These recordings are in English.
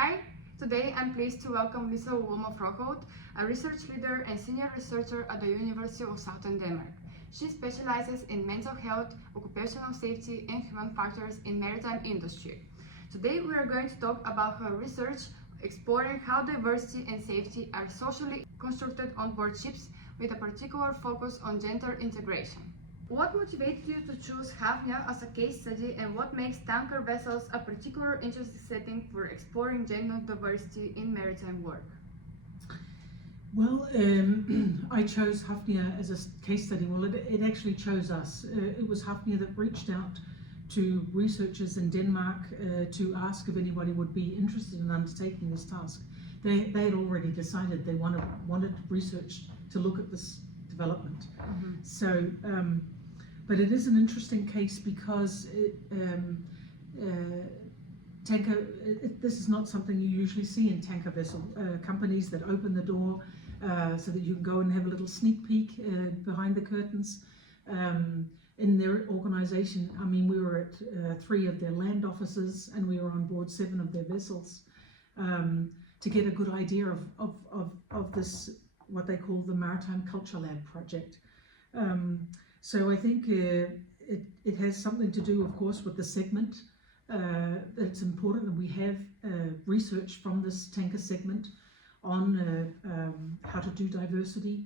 Hi, today I'm pleased to welcome Lisa Loloma Froholdt, a research leader and senior researcher at the University of Southern Denmark. She specializes in mental health, occupational safety, and human factors in maritime industry. Today we are going to talk about her research exploring how diversity and safety are socially constructed on board ships with a particular focus on gender integration. What motivated you to choose Hafnia as a case study, and what makes tanker vessels a particular interesting setting for exploring gender diversity in maritime work? Well, I chose Hafnia as a case study. Well, it actually chose us. It was Hafnia that reached out to researchers in Denmark to ask if anybody would be interested in undertaking this task. They had already decided they wanted research to look at this development. Mm-hmm. So, but it is an interesting case because this is not something you usually see in tanker vessel companies that open the door so that you can go and have a little sneak peek behind the curtains. In their organization, I mean, we were at 3 of their land offices and we were on board 7 of their vessels to get a good idea of this, what they call the Maritime Culture Lab project. So I think it has something to do, of course, with the segment. It's important that we have research from this tanker segment on how to do diversity,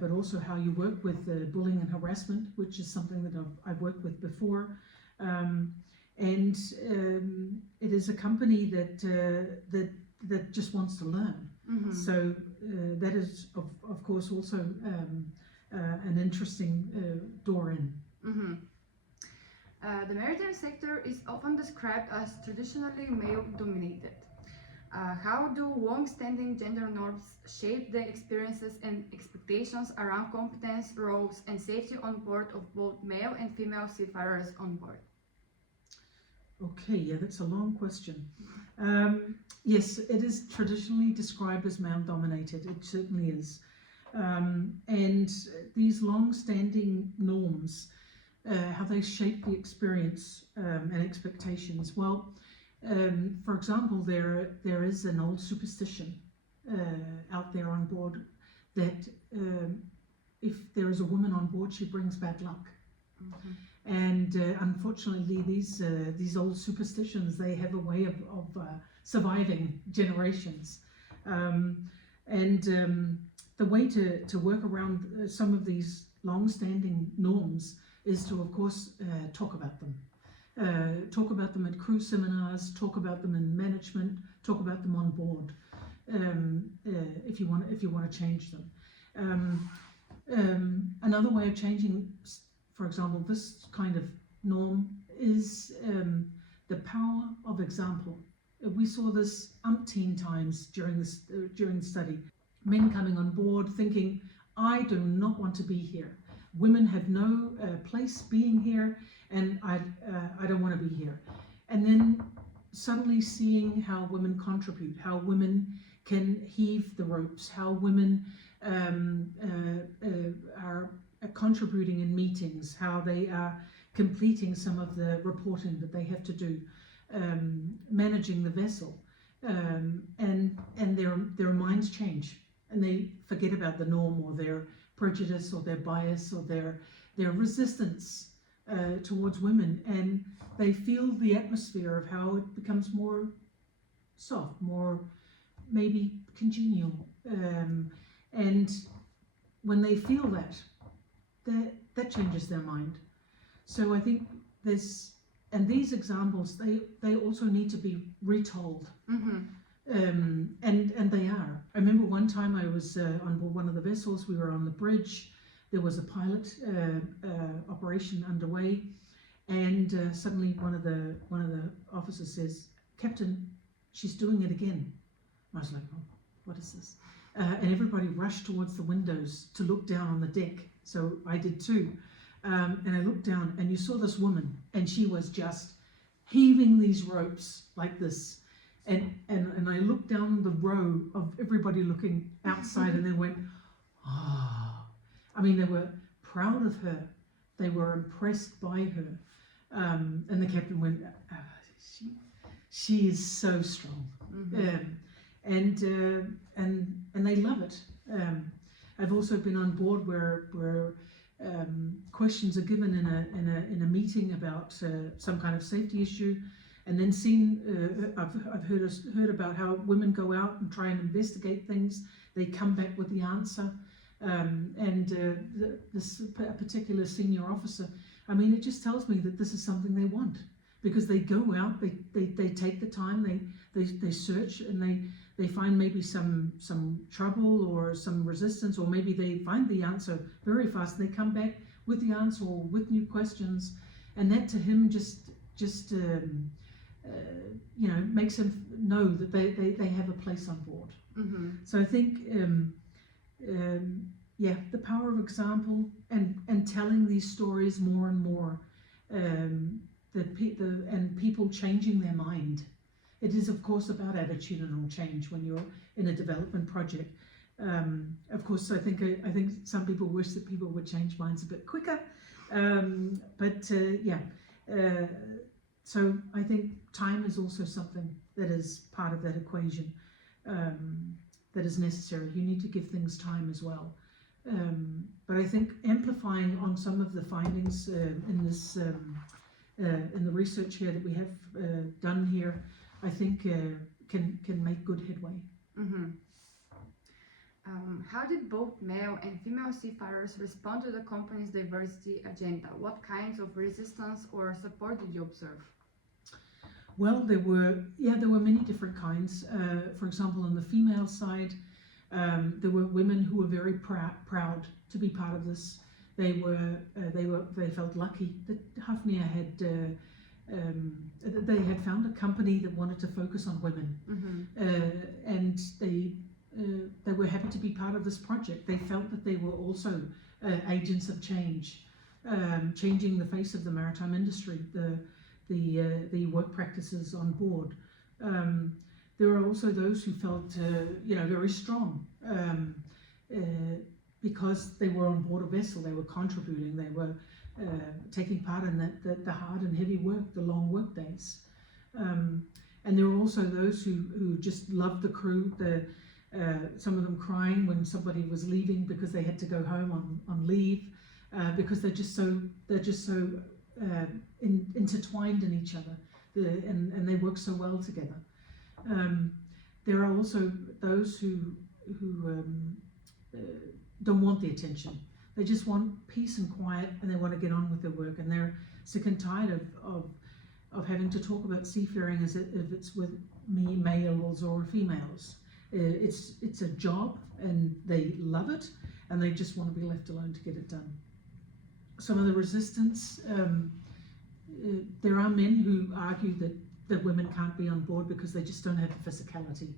but also how you work with bullying and harassment, which is something that I've worked with before. And it is a company that just wants to learn. Mm-hmm. So that is, of course, also an interesting door in. Mm-hmm. The maritime sector is often described as traditionally male-dominated. How do long-standing gender norms shape the experiences and expectations around competence, roles, and safety on board of both male and female seafarers on board? Okay, yeah, that's a long question. Yes, it is traditionally described as male-dominated. It certainly is. And these long-standing norms, how they shape the experience and expectations. Well, for example, there is an old superstition out there on board that if there is a woman on board, she brings bad luck. Mm-hmm. And unfortunately, these old superstitions, they have a way of surviving generations. The way to work around some of these long-standing norms is to, of course, talk about them. Talk about them at crew seminars, talk about them in management, talk about them on board, if you want to change them. Another way of changing, for example, this kind of norm is the power of example. We saw this umpteen times during the study. Men coming on board thinking, I do not want to be here. Women have no place being here, and I don't want to be here. And then suddenly seeing how women contribute, how women can heave the ropes, how women are contributing in meetings, how they are completing some of the reporting that they have to do, managing the vessel, and their minds change. And they forget about the norm or their prejudice or their bias or their resistance towards women, and they feel the atmosphere of how it becomes more soft, more maybe congenial. And when they feel that changes their mind. So I think these examples, they also need to be retold. Mm-hmm. And they are. I remember one time I was on board one of the vessels. We were on the bridge. There was a pilot operation underway, and suddenly one of the officers says, "Captain, she's doing it again." I was like, "Oh, what is this?" And everybody rushed towards the windows to look down on the deck. So I did too. And I looked down, and you saw this woman, and she was just heaving these ropes like this. And I looked down the row of everybody looking outside, and they went, oh. I mean, they were proud of her. They were impressed by her. And the captain went, she is so strong. And they love it. I've also been on board where questions are given in a meeting about some kind of safety issue, and then I've heard about how women go out and try and investigate things. They come back with the answer, this particular senior officer. I mean, it just tells me that this is something they want, because they go out, they take the time, they search, and they find maybe some trouble or some resistance, or maybe they find the answer very fast. They come back with the answer or with new questions, and that to him just makes him know that they have a place on board. So I think the power of example and telling these stories more and more, and people changing their mind. It is, of course, about attitudinal change when you're in a development project. Of course, I think some people wish that people would change minds a bit quicker. So I think time is also something that is part of that equation, that is necessary. You need to give things time as well. But I think amplifying on some of the findings in this in the research here that we have done here, I think can make good headway. How did both male and female seafarers respond to the company's diversity agenda? What kinds of resistance or support did you observe? Well, there were many different kinds. For example, on the female side, there were women who were very proud to be part of this. They felt lucky that Hafnia had found a company that wanted to focus on women, and they were happy to be part of this project. They felt that they were also agents of change, changing the face of the maritime industry, the work practices on board. There are also those who felt very strong because they were on board a vessel. They were contributing. They were taking part in the hard and heavy work, the long work days. And there were also those who just loved the crew. Some of them crying when somebody was leaving because they had to go home on leave, because they're just so intertwined in each other, and they work so well together. There are also those who don't want the attention. They just want peace and quiet, and they want to get on with their work, and they're sick and tired of having to talk about seafaring as if it's with males or females. It's a job, and they love it, and they just want to be left alone to get it done. Some of the resistance, there are men who argue that women can't be on board because they just don't have the physicality,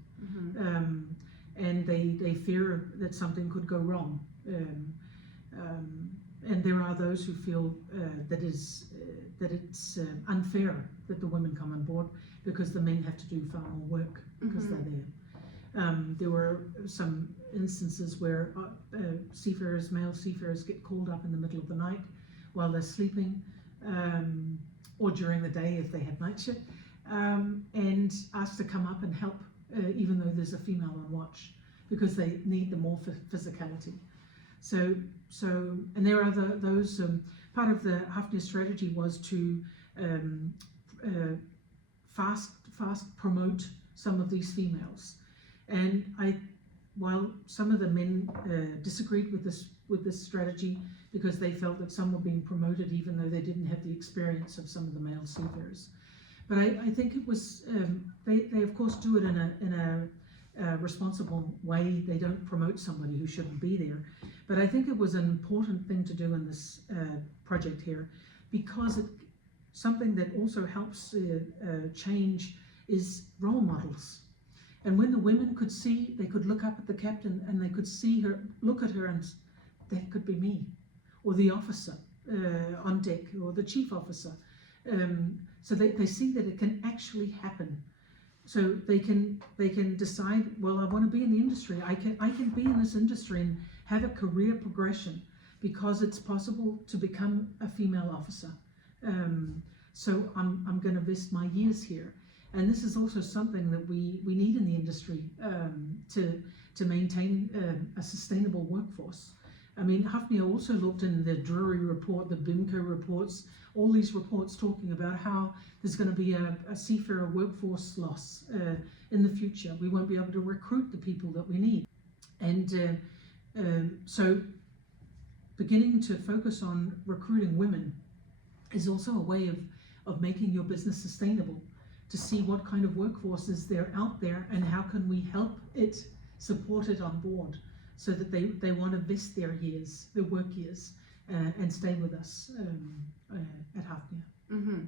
and they fear that something could go wrong. And there are those who feel that it's unfair that the women come on board because the men have to do far more work because they're there. There were some instances where male seafarers get called up in the middle of the night while they're sleeping, or during the day if they had night shift, and asked to come up and help, even though there's a female on watch, because they need the more physicality. So, and there are those. Part of the Hafnia strategy was to fast promote some of these females. And while some of the men disagreed with this strategy because they felt that some were being promoted even though they didn't have the experience of some of the male seafarers, but I think it was they of course do it in a responsible way. They don't promote somebody who shouldn't be there, but I think it was an important thing to do in this project here, because something that also helps change is role models. And when the women could see, they could look up at the captain and they could see her, look at her, and that could be me, or the officer on deck, or the chief officer. So they see that it can actually happen. So they can decide, well, I want to be in the industry. I can be in this industry and have a career progression because it's possible to become a female officer. So I'm going to invest my years here. And this is also something that we need in the industry to maintain a sustainable workforce. I mean, Hafnia also looked in the Drury report, the BIMCO reports, all these reports talking about how there's going to be a seafarer workforce loss in the future. We won't be able to recruit the people that we need. And so beginning to focus on recruiting women is also a way of making your business sustainable, to see what kind of workforce is there out there and how can we help it, support it on board, so that they want to vest their work years, and stay with us at Hafnia. Mm-hmm.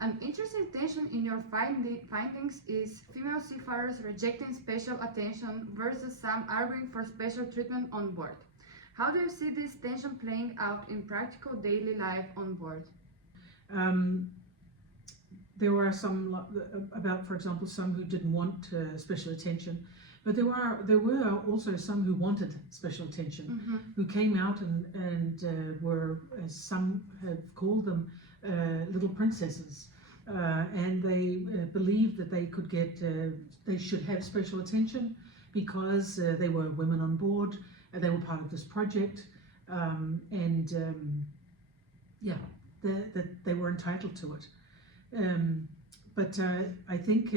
An interesting tension in your findings is female seafarers rejecting special attention versus some arguing for special treatment on board. How do you see this tension playing out in practical daily life on board? There were some about, for example, some who didn't want special attention, but there were also some who wanted special attention, mm-hmm. who came out and were, as some have called them, little princesses, and they believed that they could get, they should have special attention because they were women on board, and they were part of this project, that they were entitled to it. But I think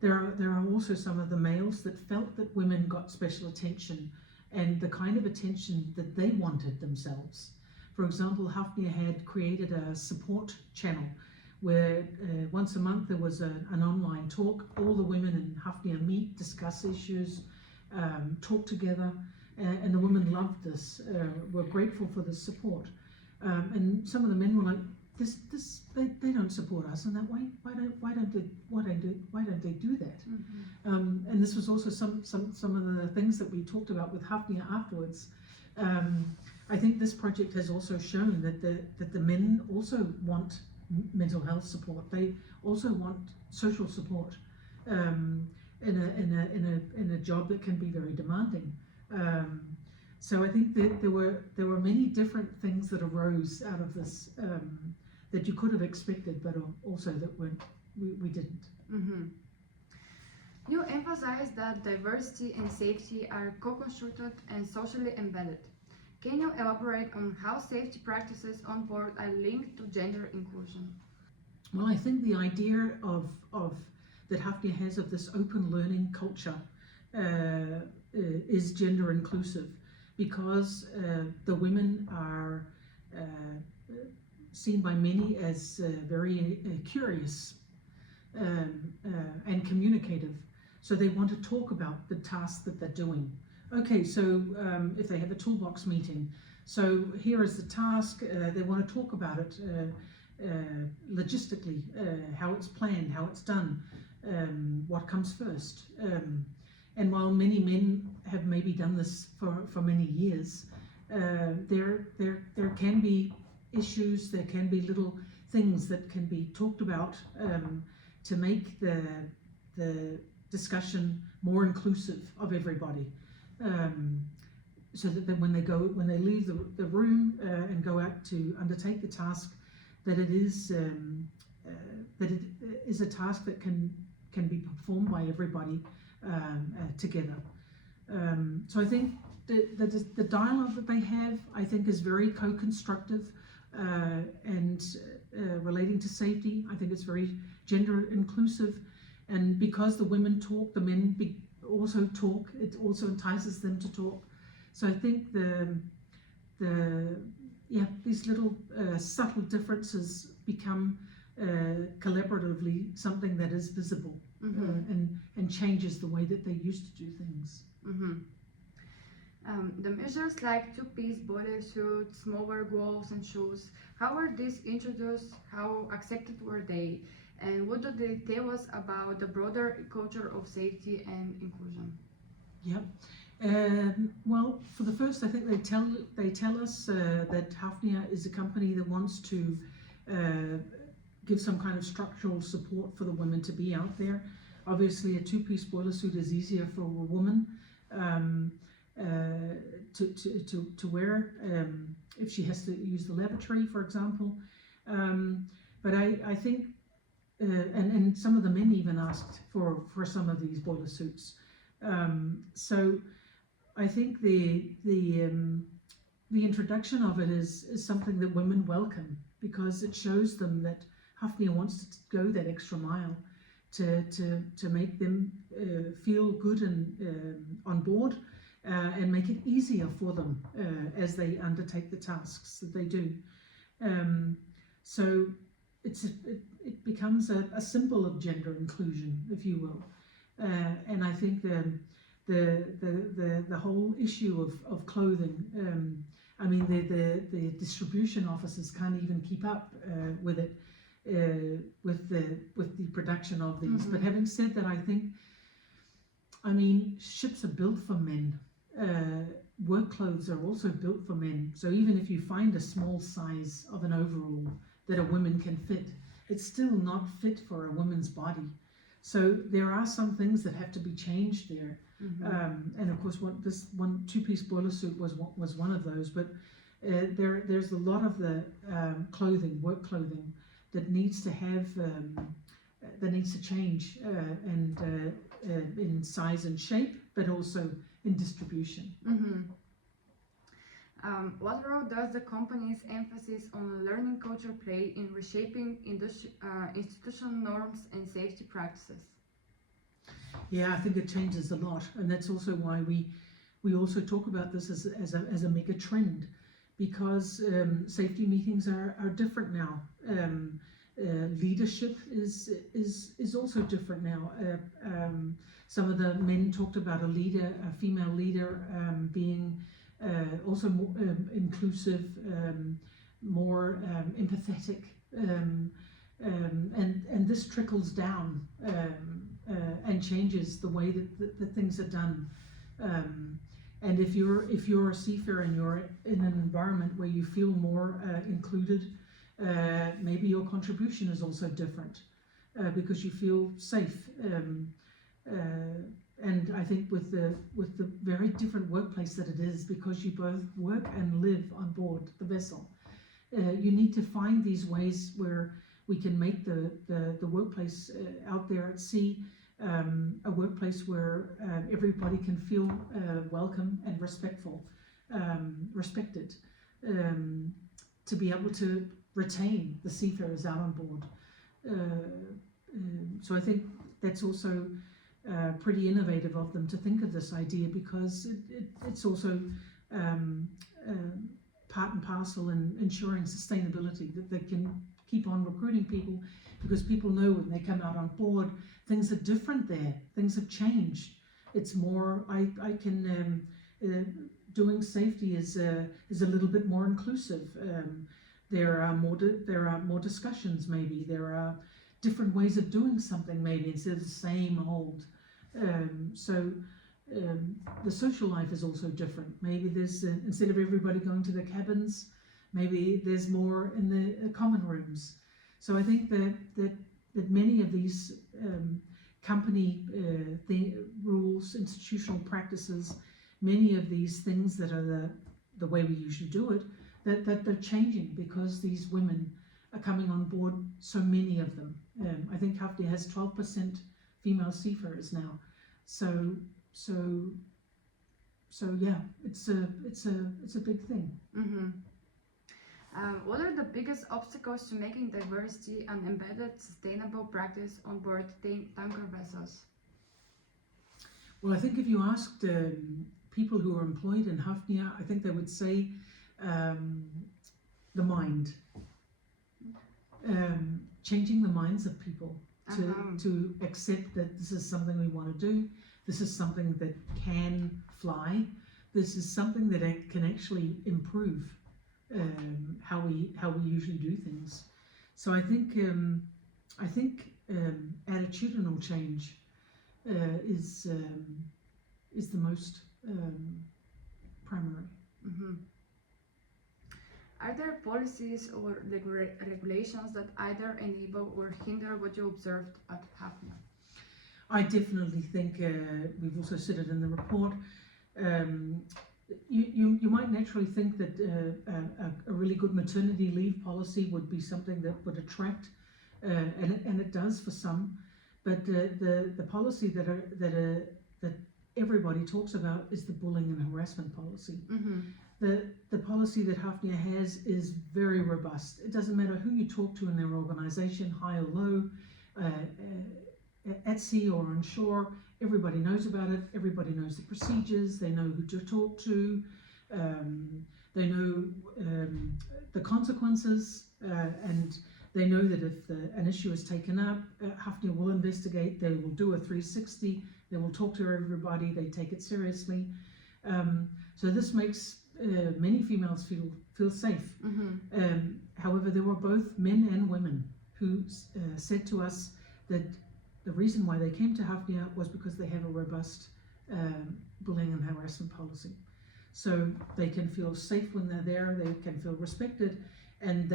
there are also some of the males that felt that women got special attention and the kind of attention that they wanted themselves. For example, Hafnia had created a support channel where once a month there was an online talk. All the women in Hafnia meet, discuss issues, talk together, and the women loved this, were grateful for the support. And some of the men were like, they don't support us in that way. Why don't they do that? Mm-hmm. And this was also some of the things that we talked about with Hafnia afterwards. I think this project has also shown that the men also want mental health support. They also want social support in a job that can be very demanding. So I think that there were many different things that arose out of this that you could have expected, but also that we didn't. Mm-hmm. You emphasize that diversity and safety are co-constructed and socially embedded. Can you elaborate on how safety practices on board are linked to gender inclusion? Well, I think the idea of that Hafnia has of this open learning culture is gender inclusive, because the women are seen by many as very curious and communicative. So they want to talk about the tasks that they're doing. Okay, so if they have a toolbox meeting, so here is the task, they want to talk about it logistically, how it's planned, how it's done, what comes first. And while many men have maybe done this for many years, there can be issues, there can be little things that can be talked about to make the discussion more inclusive of everybody, so that then when they leave the room and go out to undertake the task, that it is a task that can be performed by everybody together. So I think the dialogue that they have, I think, is very co-constructive and relating to safety. I think it's very gender inclusive, and because the women talk, the men also talk. It also entices them to talk. So I think these little subtle differences become collaboratively something that is visible. Mm-hmm. And changes the way that they used to do things. Mm-hmm. The measures like two-piece bodysuit, smaller gloves and shoes, how were these introduced? How accepted were they? And what do they tell us about the broader culture of safety and inclusion? Yep. Well, for the first, I think they tell us that Hafnia is a company that wants to give some kind of structural support for the women to be out there. Obviously, a two-piece boiler suit is easier for a woman to wear if she has to use the lavatory, for example. But I think and some of the men even asked for some of these boiler suits. So I think the introduction of it is something that women welcome, because it shows them that Hafnia wants to go that extra mile to make them feel good and on board, and make it easier for them as they undertake the tasks that they do. So it becomes a symbol of gender inclusion, if you will, and I think the whole issue of clothing. I mean, the distribution offices can't even keep up with it, with the production of these. But having said that, I mean, ships are built for men. Work clothes are also built for men. So even if you find a small size of an overall that a woman can fit, it's still not fit for a woman's body. So there are some things that have to be changed there. And of course, this one two-piece boiler suit was one of those. But there's a lot of the clothing, work clothing, that needs to have that needs to change, and in size and shape, but also in distribution. What role does the company's emphasis on learning culture play in reshaping institutional norms and safety practices? Yeah, I think it changes a lot, and that's also why we also talk about this as a mega trend, because safety meetings are different now. Leadership is also different now. Some of the men talked about a female leader, being also more inclusive, more empathetic, and this trickles down and changes the way that things are done. And if you're a seafarer and you're in an environment where you feel more included, maybe your contribution is also different, because you feel safe. And I think with the very different workplace that it is, because you both work and live on board the vessel, you need to find these ways where we can make the workplace out there at sea a workplace where everybody can feel welcome and respected, to be able to retain the seafarers out on board. So I think that's also pretty innovative of them to think of this idea, because it's also part and parcel in ensuring sustainability, that they can keep on recruiting people, because people know when they come out on board, things are different there. Things have changed. It's more, I can, doing safety is a little bit more inclusive. There are more discussions, maybe. There are different ways of doing something, maybe, instead of the same old. So the social life is also different. Maybe there's, instead of everybody going to the cabins, maybe there's more in the common rooms. So I think that many of these company rules, institutional practices, many of these things that are the way we usually do it, that they're changing, because these women are coming on board, so many of them. I think Hafnia has 12% female seafarers now. So yeah, it's a big thing. What are the biggest obstacles to making diversity an embedded, sustainable practice on board tanker vessels? Well, I think if you asked people who are employed in Hafnia, I think they would say the mind. Changing the minds of people to accept that this is something we want to do, this is something that can fly, this is something that can actually improve how we usually do things. So I think attitudinal change is the most primary. Are there policies or regulations that either enable or hinder what you observed at Hafnia? I definitely think, we've also said it in the report, you might naturally think that a really good maternity leave policy would be something that would attract and it does for some. But the policy that everybody talks about is the bullying and harassment policy. The policy that Hafnia has is very robust. It doesn't matter who you talk to in their organization, high or low, at sea or on shore, everybody knows about it, everybody knows the procedures, they know who to talk to, they know the consequences, and they know that if an issue is taken up, Hafnia will investigate, they will do a 360, they will talk to everybody, they take it seriously. So this makes many females feel safe. However, there were both men and women who said to us that the reason why they came to Hafnia was because they have a robust bullying and harassment policy. So they can feel safe when they're there, they can feel respected, and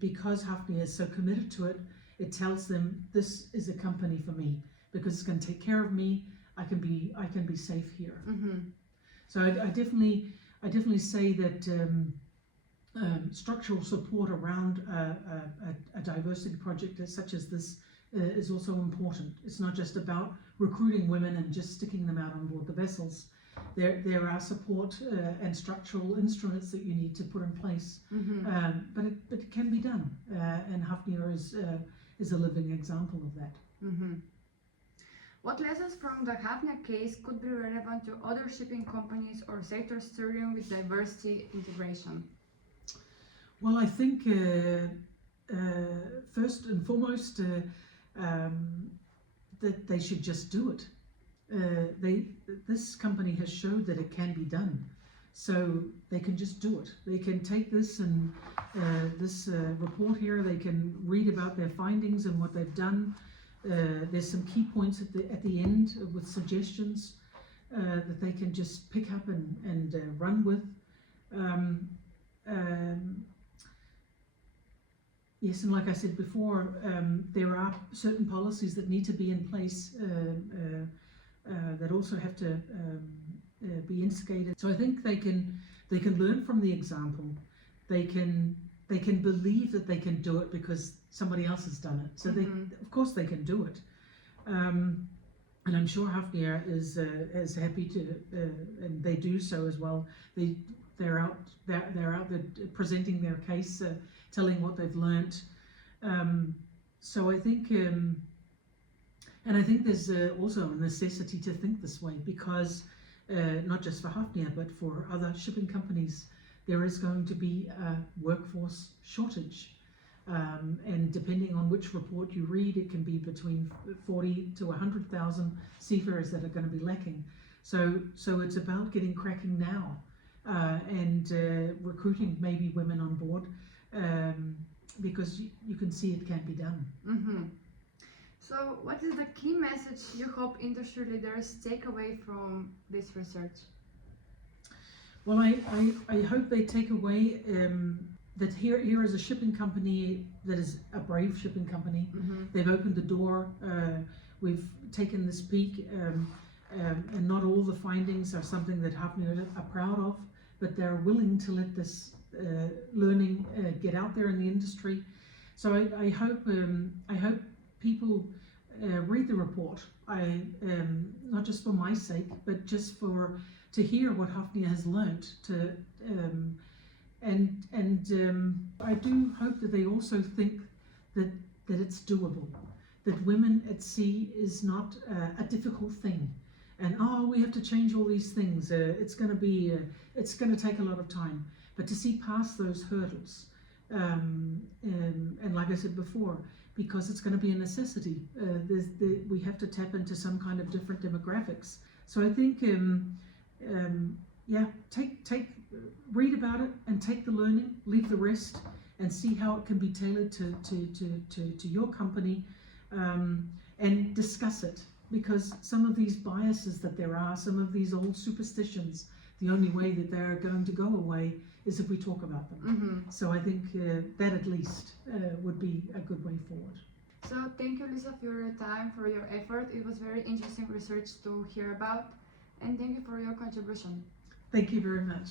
because Hafnia is so committed to it, it tells them this is a company for me because it's going to take care of me. I can be safe here. So I definitely say that structural support around a diversity project such as this is also important. It's not just about recruiting women and just sticking them out on board the vessels. There are support and structural instruments that you need to put in place, but it can be done, and Hafnia is a living example of that. What lessons from the Hafnia case could be relevant to other shipping companies or sectors struggling with diversity integration? Well, I think first and foremost that they should just do it. This company has showed that it can be done, so they can just do it. They can take this and this report here, they can read about their findings and what they've done. There's some key points at the end with suggestions that they can just pick up and run with. Yes, and like I said before, there are certain policies that need to be in place that also have to be instigated. So I think they can learn from the example. They can believe that they can do it because somebody else has done it. So of course they can do it. And I'm sure Hafnia is happy to, and they do so as well. They're out there presenting their case, telling what they've learnt. So I think, and I think there's also a necessity to think this way because not just for Hafnia but for other shipping companies, there is going to be a workforce shortage. And depending on which report you read, it can be between 40 to 100,000 seafarers that are going to be lacking. So it's about getting cracking now and recruiting maybe women on board because you can see it can be done. So what is the key message you hope industry leaders take away from this research? Well, I hope they take away that here is a shipping company that is a brave shipping company. They've opened the door. We've taken this peek, and not all the findings are something that Hafnia are proud of, but they're willing to let this learning get out there in the industry. So I hope people read the report. Not just for my sake, but just to hear what Hafnia has learnt. I do hope that they also think that it's doable. That women at sea is not a difficult thing, and we have to change all these things. It's going to take a lot of time. But to see past those hurdles, and like I said before, because it's going to be a necessity, we have to tap into some kind of different demographics. So I think, read about it and take the learning, leave the rest, and see how it can be tailored to your company, and discuss it. Because some of these biases that there are, some of these old superstitions, the only way that they're going to go away is if we talk about them. So I think that at least would be a good way forward. So thank you, Lisa, for your time, for your effort. It was very interesting research to hear about, and thank you for your contribution. Thank you very much.